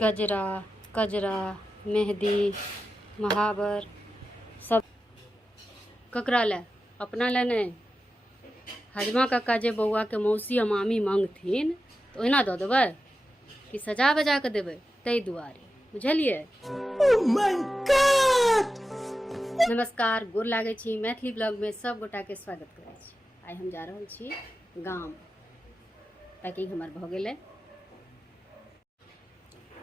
गजरा, कजरा, मेहंदी, महावर सब ककरा ले, अपना ले नहीं। हजमा कक्का जे बौआ के मौसी आ मामी मांगथिन तो ओहिना दऽ देबै कि सजा बजा के देबै, ताहि दुआरे बुझलियै। Oh my God! नमस्कार, गोर लागै छी। मैथिली ब्लॉग में सब गोटा के स्वागत करै छी। आइ हम जा रहल छी गाम, पैकिंग हमर भऽ गेलै,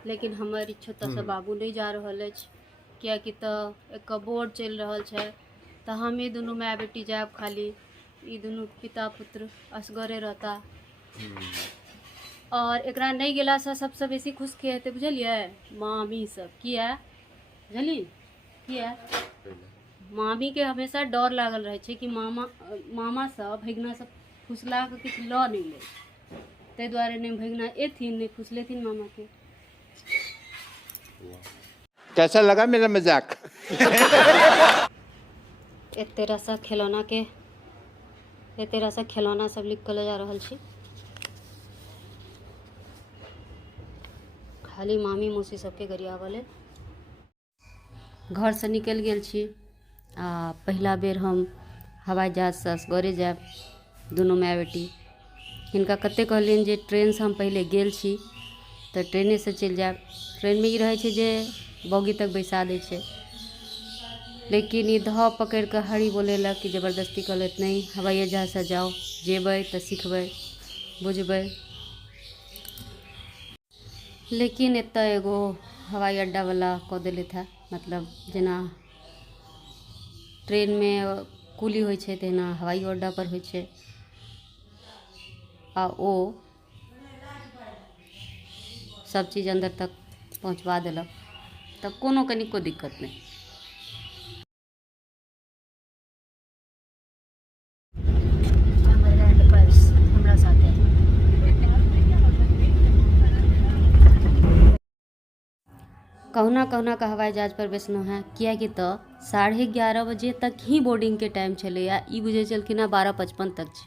लेकिन हमर छोटा सा बाबू नहीं जा रहल अछि, कियाकि तऽ एक बोर्ड चलि रहल छै। तऽ हमें दुनू माय बेटी जायब, खाली ई दुनू पिता पुत्र असगरे रहता। और एकरा नहीं गेला से सबसे बेसी खुश के हेतै बुझलियै, मामी सब। किया बुझली, किया मामी के हमेशा डर लागल रहे छै कि मामा सब भैगना सब फुसला के किछु लऽ नहीं ले, ताहि दुआरे नहीं भैगना एथिन नहीं फुसलेथिन मामा के। कैसा लगा मेरा मजाक? एते रसा खिलौना सब लिख के ले जा रहल छी। खाली मामी मौसी सबके गरियावल घर से निकल गेल छी। आ पहला बेर हम हवाई जहाज से असगरे जायब, दुनू माय बेटी। हिनका कते कहलियनि जे ट्रेन से हम पहले गेल छी तऽ ट्रेने से चलि जायब। ट्रेन में ई रहे छै जे बौगी तक बैसा दै छै, लेकिन ई धऽ पकड़ि कऽ हरी बोलेलक कि जबरदस्ती कहलथि नहीं हवाई जहाज से जाओ, जेबै तऽ सिखबै बुझबै। लेकिन एतऽ एगो हवाई अड्डा वाला कऽ देलथि है, मतलब जेना ट्रेन में कुली होइ छै तहिना हवाई अड्डा पर होइ छै। आ ओ सब चीज अंदर तक पहुँचवा देलक, तब कोनो कनिको दिक्कत नहीं। हमरा साथे कहुना का हवाई जहाज पर बैसलहुँ हैं, कियाकि तो 11:30 बजे तक ही बोर्डिंग के टाइम छलैया। ई बुझे छलखिन हैं 12:55 तक छै।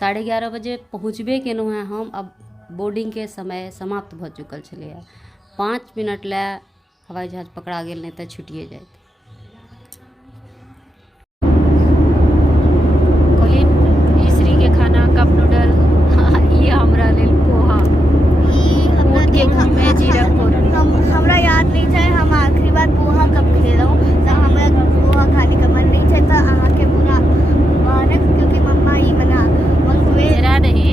11:30 बजे पहुँचबे केलहुँ हैं हम, अब बोर्डिंग के समय समाप्त भऽ चुकल छलैया। 5 मिनट ला हवाई जहाज पकड़ा गेल, नहीं तो छुटिए जाए। श्री के खाना कप नूडल, ये हमरा लेल पोहा, के में जीरकपुर। हमरा याद नहीं है हम आखिरी बार पोहा कब खेलौं, तो हमरा पोहा खाने का मन नहीं है। तो अहाँ के पूरा मानब, क्योंकि मम्मा ही बना हुए जरा नहीं।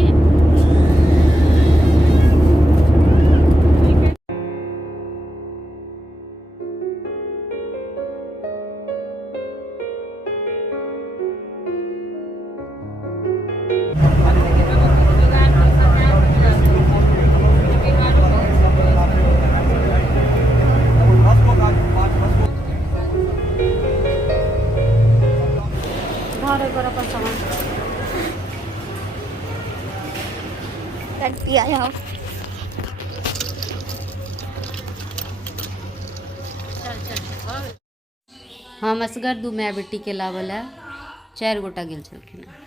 रख दिया यहाँ। हम असगर दू माय बेटी के लावल है, 4 गोटा गेल छलखिन हैं।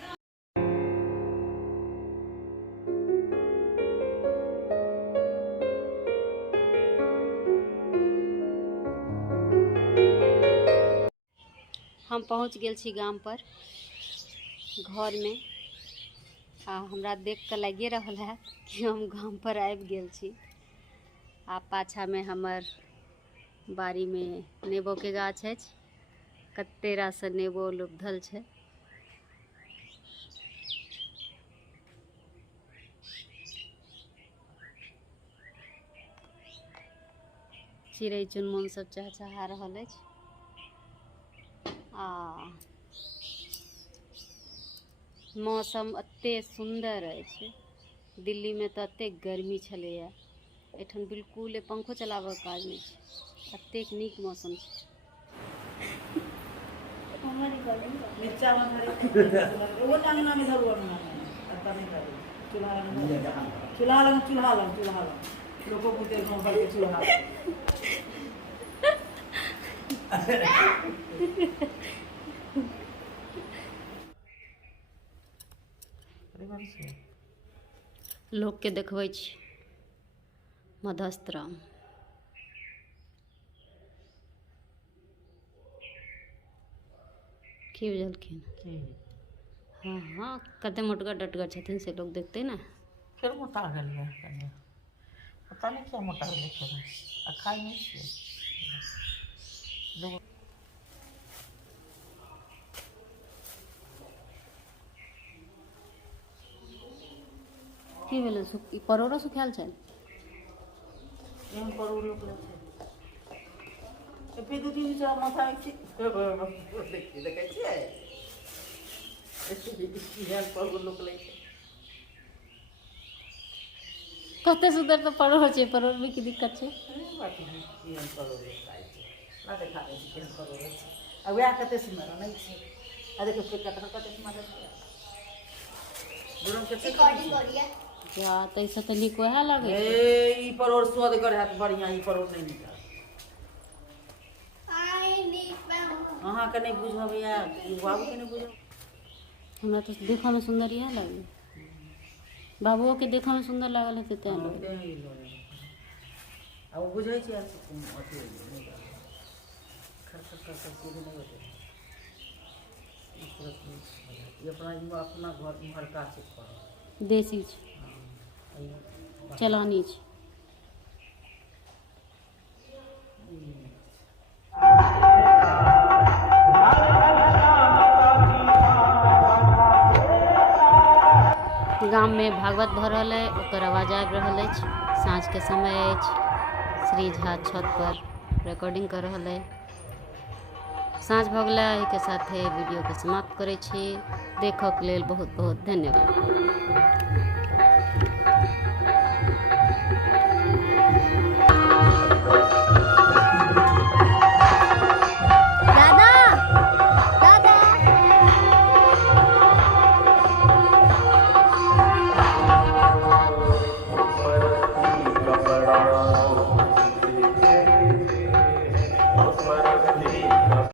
हम पहुँच गेल छी गाम पर, घर में। आ हमरा देख के लगे रहल है कि हम गाम पर आबि गेल छी। आ पाछा में हमर बाड़ी में नेबो के गाछ अछि, कते रास नेबो लुप्धल छै। चिड़ै चुनमुन सब चहचहा रहल अछि। मौसम अते सुंदर अछि। दिल्ली में तो अते गर्मी छलैया, एठन बिल्कुल पंखो चलाबऽ के काज नहीं छै, अतेक नीक मौसम छै। लोग के देखबै छी मधुस्त्राम। की बुझलखिन हाँ हाँ कते मोटगर डटगर छथिन से लोग देखते ना। फिर मोटा गेलिए कनि पता नहीं क्या मोटा गेलै फिर आ खाइ नहीं छियै दूगो की भेलै परोड़ो सुखायल छै एहन परोड़ लोक लै छै फिर दू दिन से माथा देखै छियै एहन परोड़ लोक लै छै कते सुंदर तो परोड़ छै परोड़ में की दिक्कत छै बात एहन परोड़ लोक खाइ छै ना देखा दै छै केहन परोड़ छै आ वएह कते सुन्दर नहि छै आ देखियौ फेर कते सुन्दर छै बुरम कते रिकॉर्डिंग हो रही है। जा तैसे तो नीक वएह लगे छै। ए ई परोड़ स्वदगर हैत बढ़िया ई परोड़ नहीं नीक आई नीड मैं अहाँ के नहीं बुझब या बाबू के नहीं बुझब हमरा तो देखऽ में सुंदर इएह लागल बाबुओ के देखऽ में सुंदर लागल हेतै तेँ लागल। अब वो बुझे छी अथी नहीं खर सीधे नहीं होते ये अपना घर का चीज पर देसी छै चलानी छै। गाम में भागवत भऽ रहल है ओकर आवाज आबि रहल अछि। साँझ के समय अछि। श्री झा छत पर रिकॉर्डिंग कर रहल है। साँझ भऽ गेलै एहिके साथे वीडियो के समाप्त करै छी। देखक लेल बहुत बहुत धन्यवाद। दादा दादा कपड़ा